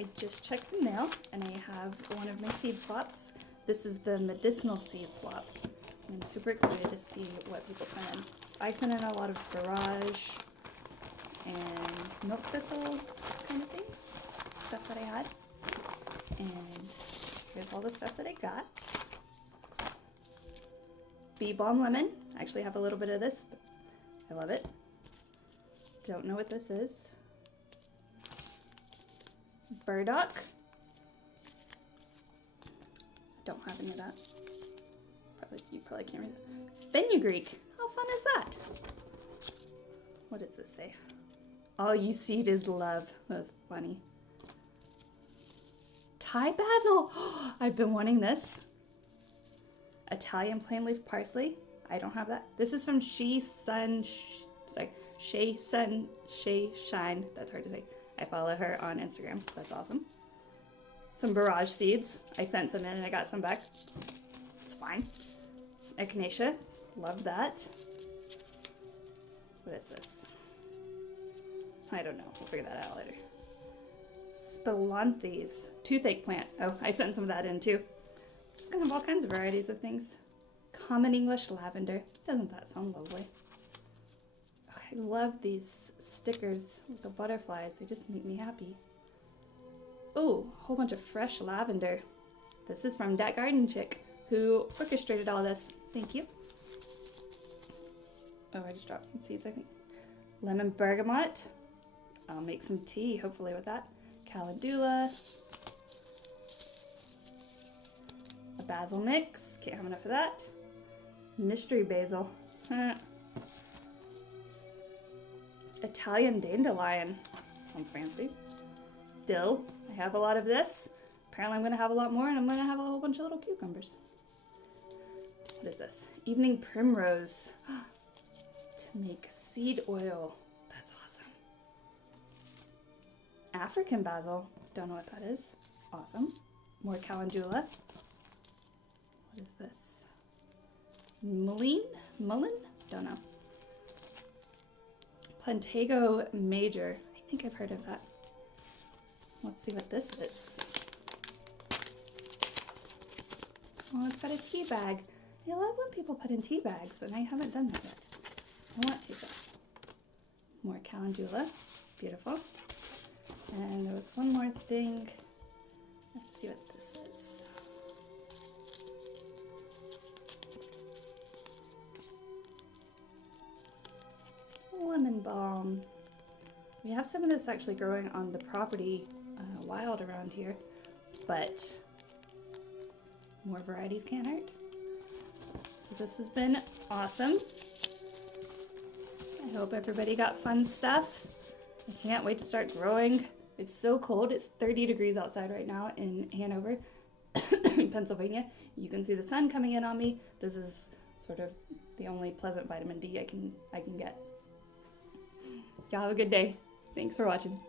I just checked the mail and I have one of my seed swaps. This is the medicinal seed swap. I'm super excited to see what people send in. I sent in a lot of barrage and milk thistle kind of things, stuff that I had. And here's all the stuff that I got. Bee balm lemon. I actually have a little bit of this, but I love it. Don't know what this is. Burdock. Don't have any of that. You probably can't read that. Fenugreek. How fun is that? What does this say? All you seed is love. That's funny. Thai basil. I've been wanting this. Italian plain leaf parsley. I don't have that. This is from Shea Shine. That's hard to say. I follow her on Instagram, so that's awesome. Some barrage seeds. I sent some in and I got some back. It's fine. Echinacea. Love that. What is this? I don't know. We'll figure that out later. Spilanthes. Toothache plant. Oh, I sent some of that in too. Just gonna have all kinds of varieties of things. Common English lavender. Doesn't that sound lovely? Oh, I love these stickers with the butterflies. They just make me happy. Oh, a whole bunch of fresh lavender. This is from Dat Garden Chick, who orchestrated all this. Thank you. Oh, I just dropped some seeds, I think. Lemon bergamot. I'll make some tea, hopefully, with that. Calendula. A basil mix. Can't have enough of that. Mystery basil. Italian dandelion. Sounds fancy. Dill. I have a lot of this. Apparently I'm going to have a lot more, and I'm going to have a whole bunch of little cucumbers. What is this? Evening primrose. To make seed oil. That's awesome. African basil. Don't know what that is. Awesome. More calendula. What is this? Mullein? Don't know. Plantago major. I think I've heard of that. Let's see what this is. Oh, it's got a tea bag. I love when people put in tea bags, and I haven't done that yet. I want to, though. More calendula. Beautiful. And there was one more thing. Let's see what this is. Lemon balm. We have some of this actually growing on the property wild around here, but more varieties can't hurt. So this has been awesome. I hope everybody got fun stuff. I can't wait to start growing. It's so cold. It's 30 degrees outside right now in Hanover, Pennsylvania. You can see the sun coming in on me. This is sort of the only pleasant vitamin D I can get. Y'all have a good day. Thanks for watching.